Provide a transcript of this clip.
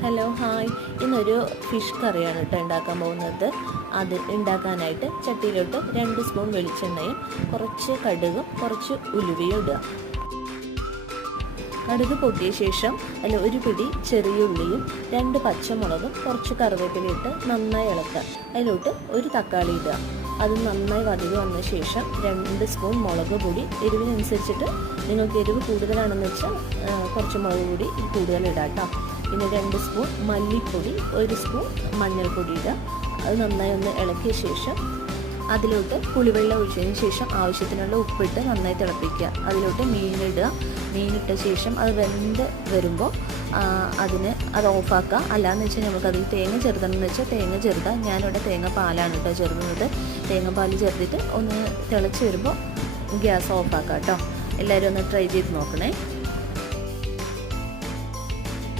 Hello hi, ഇന്നൊരു fish കറിയാണ് കേട്ടോ ഉണ്ടാക്കാൻ പോകുന്നത്. അത് ഉണ്ടാക്കാനായിട്ട് ചട്ടിയിലോട്ട് 2 സ്പൂൺ വെളിച്ചെണ്ണയും കുറച്ച് കടുകും കുറച്ച് ഉലുവയും ഇടുക. കടുക് പൊട്ടിയ ശേഷം അതിൽ ഒരു പിടി ചെറിയ ഉള്ളിയും 2 പച്ചമുളകും കുറച്ച് കറിവേപ്പിലയിട്ട് നന്നായി ഇളക്കുക. അതിലോട്ട് ഒരു തക്കാളി ഇടുക. അത് നന്നായി വഴറ്റി വന്ന ശേഷം 2 സ്പൂൺ മുളക് പൊടി, എരിവിനനുസരിച്ചിട്ട് നിങ്ങൾക്ക് എരിവ് കൂടുതലാണെന്ന് വെച്ചാൽ കുറച്ച് മുളക് പൊടി കൂടുതൽ ഇടാം കേട്ടോ. പിന്നെ 2 സ്പൂൺ മല്ലിപ്പൊടി, 1 സ്പൂൺ മഞ്ഞൾപ്പൊടി ഇടുക. അത് നന്നായി ഒന്ന് ഇളക്കിയ ശേഷം അതിലോട്ട് പുളിവെള്ളം ഒഴിച്ചതിന് ശേഷം ആവശ്യത്തിനുള്ള ഉപ്പിട്ട് നന്നായി തിളപ്പിക്കുക. അതിലോട്ട് മീനിടുക. മീനിട്ട ശേഷം അത് വെന്ത് വരുമ്പോൾ അത് ഓഫാക്കുക. അല്ലാന്ന് വെച്ചാൽ നമുക്കതിൽ തേങ്ങ ചേർത്തണമെന്ന് വെച്ചാൽ തേങ്ങ ചേർക്കുക. ഞാനിവിടെ തേങ്ങ പാലാണ് കേട്ടോ ചേർക്കുന്നത്. തേങ്ങാപ്പാൽ ചേർത്തിട്ട് ഒന്ന് തിളച്ച് വരുമ്പോൾ ഗ്യാസ് ഓഫാക്കുക കേട്ടോ. എല്ലാവരും ഒന്ന് ട്രൈ ചെയ്ത് നോക്കണേ.